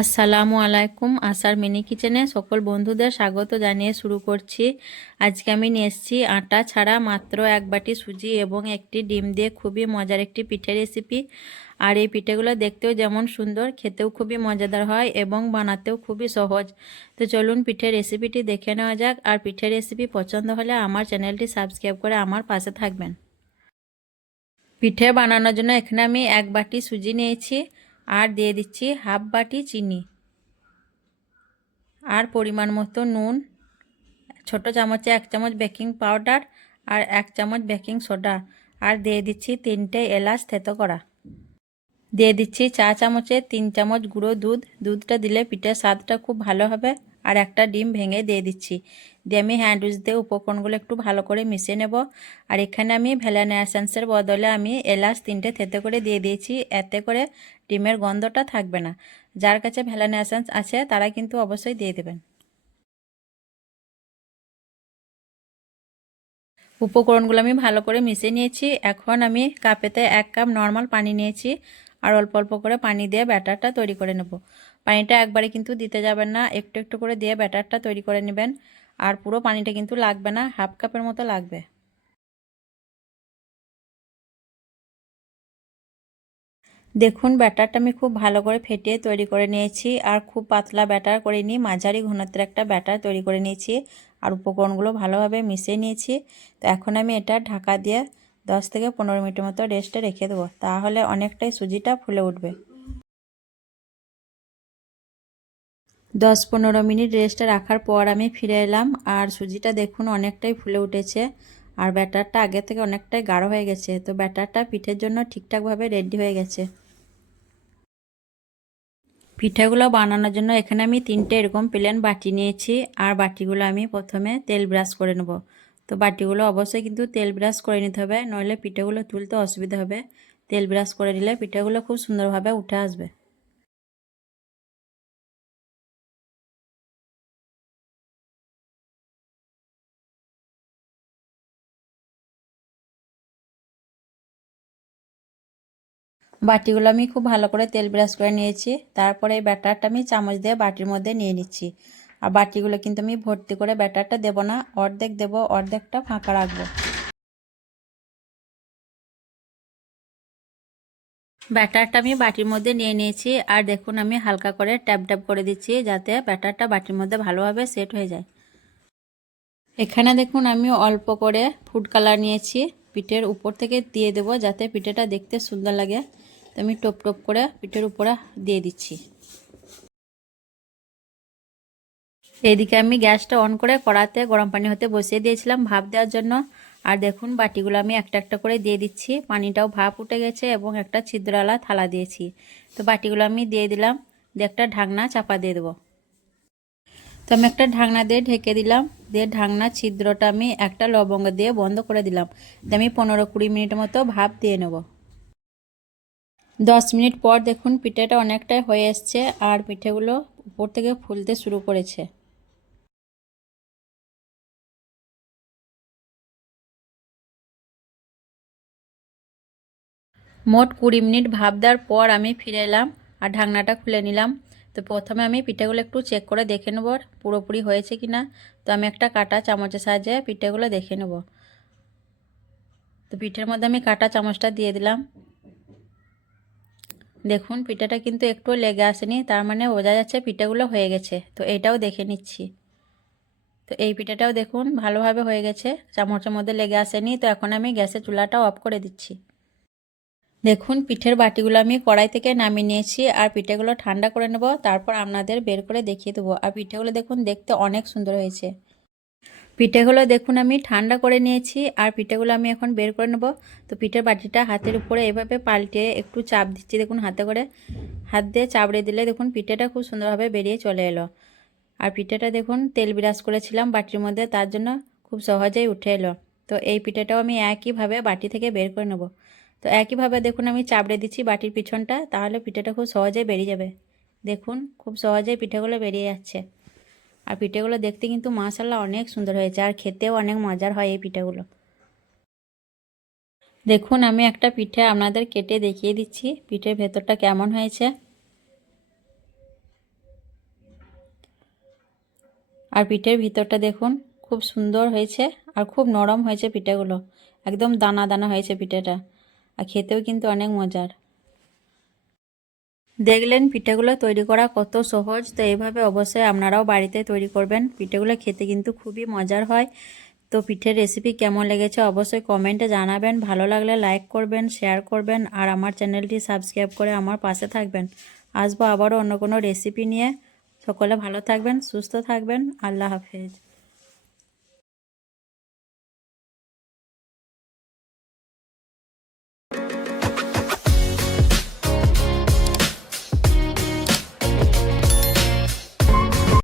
আসসালামু আলাইকুম। আশার মিনি কিচেনে সকল বন্ধুদের স্বাগত জানিয়ে শুরু করছি। আজকে আমি নিয়ে এসেছি আটা ছাড়া মাত্র 1 বাটি সুজি এবং একটি ডিম দিয়ে খুবই মজার একটি পিঠে রেসিপি। আর এই পিঠেগুলো দেখতেও যেমন সুন্দর, খেতেও খুবই মজাদার হয় এবং বানাতেও খুবই সহজ। তো চলুন পিঠের রেসিপিটি দেখে নেওয়া যাক। আর পিঠের রেসিপি পছন্দ হলে আমার চ্যানেলটি সাবস্ক্রাইব করে আমার পাশে থাকবেন। পিঠে বানানোর জন্য এখানে আমি 1 বাটি সুজি নিয়েছি আর দিয়ে দিচ্ছি হাফ বাটি চিনি আর পরিমাণ মতো নুন, ছোট চামচে 1 চামচ বেকিং পাউডার আর 1 চামচ বেকিং সোডা আর দিয়ে দিচ্ছি 3টে এলাচ থেতো করা। দিয়ে দিচ্ছি চা চামচে 3 চামচ গুঁড়ো দুধ। দুধটা দিলে পিঠের স্বাদটা খুব ভালো হবে। আর একটা ডিম ভেঙে দিয়ে দিচ্ছি। দিয়ে আমি হ্যান্ড উইচ দিয়ে উপকরণগুলো একটু ভালো করে মিশিয়ে নেব। আর এখানে আমি ভ্যানিলা এসেন্সের বদলে আমি এলাচ 3টে থেতো করে দিয়ে দিয়েছি। এতে করে ডিমের গন্ধটা থাকবে না। যার কাছে ভ্যানিলা এসেন্স আছে তারা কিন্তু অবশ্যই দিয়ে দেবেন। উপকরণগুলো আমি ভালো করে মিশিয়ে নিয়েছি। এখন আমি কাপেতে 1 কাপ নর্মাল পানি নিয়েছি আর অল্প অল্প করে পানি দিয়ে ব্যাটারটা তৈরি করে নেব। পানিটা একবারে কিন্তু দিতে যাবেন না, একটু একটু করে দিয়ে ব্যাটারটা তৈরি করে নেবেন। আর পুরো পানিটা কিন্তু লাগবে না, হাফ কাপের মতো লাগবে। দেখুন ব্যাটারটা আমি খুব ভালো করে ফেটিয়ে তৈরি করে নিয়েছি। আর খুব পাতলা ব্যাটার করিনি, মাঝারি ঘনত্বের একটা ব্যাটার তৈরি করে নিয়েছি। আর উপকরণগুলো ভালোভাবে মিশিয়ে নিয়েছি। তো এখন আমি এটা ঢাকা দিয়ে 10 থেকে 15 মিনিটের মতো রেস্টে রেখে দেবো, তাহলে অনেকটাই সুজিটা ফুলে উঠবে। 10-15 মিনিট রেস্টে রাখার পর আমি ফিরে এলাম। আর সুজিটা দেখুন অনেকটাই ফুলে উঠেছে আর ব্যাটারটা আগে থেকে অনেকটাই গাঢ় হয়ে গেছে। তো ব্যাটারটা পিঠের জন্য ঠিকঠাকভাবে রেডি হয়ে গেছে। পিঠাগুলো বানানোর জন্য এখানে আমি 3টে এরকম প্লেন বাটি নিয়েছি। আর বাটিগুলো আমি প্রথমে তেল ব্রাশ করে নেব। তো বাটিগুলো অবশ্যই কিন্তু তেল ব্রাশ করে নিতে হবে, নইলে পিঠাগুলো তুলতে অসুবিধা হবে। তেল ব্রাশ করে দিলে পিঠাগুলো খুব সুন্দরভাবে উঠে আসবে। বাটিগুলো আমি খুব ভালো করে তেল ব্রাশ করে নিয়েছি। তারপরে এই ব্যাটারটা আমি চামচ দিয়ে বাটির মধ্যে নিয়ে নিচ্ছি। আর বাটিগুলো কিন্তু আমি ভর্তি করে ব্যাটারটা দেব না, অর্ধেক দেব, অর্ধেকটা ফাঁকা রাখবো। ব্যাটারটা আমি বাটির মধ্যে নিয়ে নিয়েছি। আর দেখুন আমি হালকা করে ট্যাপ ট্যাপ করে দিচ্ছি যাতে ব্যাটারটা বাটির মধ্যে ভালোভাবে সেট হয়ে যায়। এখানে দেখুন আমি অল্প করে ফুড কালার নিয়েছি, পিঠের উপর থেকে দিয়ে দেব যাতে পিঠেটা দেখতে সুন্দর লাগে। তো আমি টোপ টোপ করে পিঠের উপরে দিয়ে দিচ্ছি। এইদিকে আমি গ্যাসটা অন করে কড়াতে গরম পানি হতে বসিয়ে দিয়েছিলাম ভাপ দেওয়ার জন্য। আর দেখুন বাটিগুলো আমি একটা একটা করে দিয়ে দিচ্ছি। পানিটাও ভাপ উঠে গেছে এবং একটা ছিদ্রওয়ালা থালা দিয়েছি। তো বাটিগুলো আমি দিয়ে দিলাম, দিয়ে একটা ঢাকনা চাপা দিয়ে দেবো। তো আমি একটা ঢাকনা দিয়ে ঢেকে দিলাম, দিয়ে ঢাকনা ছিদ্রটা আমি একটা লবঙ্গ দিয়ে বন্ধ করে দিলাম। দিয়ে আমি 15-20 মিনিট মতো ভাপ দিয়ে নেব। 10 মিনিট পর দেখুন পিঠেটা অনেকটাই হয়ে এসছে আর পিঠেগুলো উপর থেকে ফুলতে শুরু করেছে। মোট 20 মিনিট ভাপ দেওয়ার পর আমি ফিরে এলাম আর ঢাকনাটা খুলে নিলাম। তো প্রথমে আমি পিঠেগুলো একটু চেক করে দেখে নেব পুরোপুরি হয়েছে কি না। তো আমি একটা কাটা চামচের সাহায্যে পিঠেগুলো দেখে নেব। তো পিঠের মধ্যে আমি কাটা চামচটা দিয়ে দিলাম। দেখুন পিঠাটা কিন্তু একটু লেগে আসেনি, তার মানে বোঝা যাচ্ছে পিঠাগুলো হয়ে গেছে। তো এটাও দেখে নিচ্ছি। তো এই পিঠাটাও দেখুন ভালোভাবে হয়ে গেছে, চামচের মধ্যে লেগে আসেনি। তো এখন আমি গ্যাসের চুলাটা অফ করে দিচ্ছি। দেখুন পিঠের বাটিগুলো আমি কড়াই থেকে নামিয়ে নিয়েছি আর পিঠেগুলো ঠান্ডা করে নেব, তারপর আপনাদের বের করে দেখিয়ে দেবো। আর পিঠেগুলো দেখুন দেখতে অনেক সুন্দর হয়েছে। পিঠেগুলো দেখুন আমি ঠান্ডা করে নিয়েছি আর পিঠেগুলো আমি এখন বের করে নেব। তো পিঠের বাটিটা হাতের উপরে এভাবে পাল্টে একটু চাপ দিচ্ছি, দেখুন হাতে করে হাত দিয়ে চাপড়ে দিলে দেখুন পিঠেটা খুব সুন্দরভাবে বেরিয়ে চলে এলো। আর পিঠেটা দেখুন তেল ব্রাশ করেছিলাম বাটির মধ্যে, তার জন্য খুব সহজেই উঠে এলো। তো এই পিঠেটাও আমি একইভাবে বাটি থেকে বের করে নেব। তো একইভাবে দেখুন আমি চাপড়ে দিচ্ছি বাটির পিছনটা, তাহলে পিঠেটা খুব সহজেই বেরিয়ে যাবে। দেখুন খুব সহজেই পিঠেগুলো বেরিয়ে যাচ্ছে। আর পিঠেগুলো দেখতে কিন্তু মাশাআল্লাহ অনেক সুন্দর হয়েছে আর খেতেও অনেক মজার হয় এই পিঠেগুলো। দেখুন আমি একটা পিঠে আপনাদের কেটে দেখিয়ে দিচ্ছি পিঠের ভেতরটা কেমন হয়েছে। আর পিঠের ভিতরটা দেখুন খুব সুন্দর হয়েছে আর খুব নরম হয়েছে পিঠেগুলো, একদম দানা দানা হয়েছে পিঠেটা, আর খেতেও কিন্তু অনেক মজার। দেখলেন পিঠেগুলো তৈরি করা কত সহজ। তো এইভাবে অবশ্যই আপনারাও বাড়িতে তৈরি করবেন, পিঠেগুলো খেতে কিন্তু খুবই মজার হয়। তো পিঠের রেসিপি কেমন লেগেছে অবশ্যই কমেন্টে জানাবেন, ভালো লাগলে লাইক করবেন, শেয়ার করবেন, আর আমার চ্যানেলটি সাবস্ক্রাইব করে আমার পাশে থাকবেন। আসবো আবারও অন্য কোনো রেসিপি নিয়ে। সকলে ভালো থাকবেন, সুস্থ থাকবেন। আল্লাহ হাফেজ।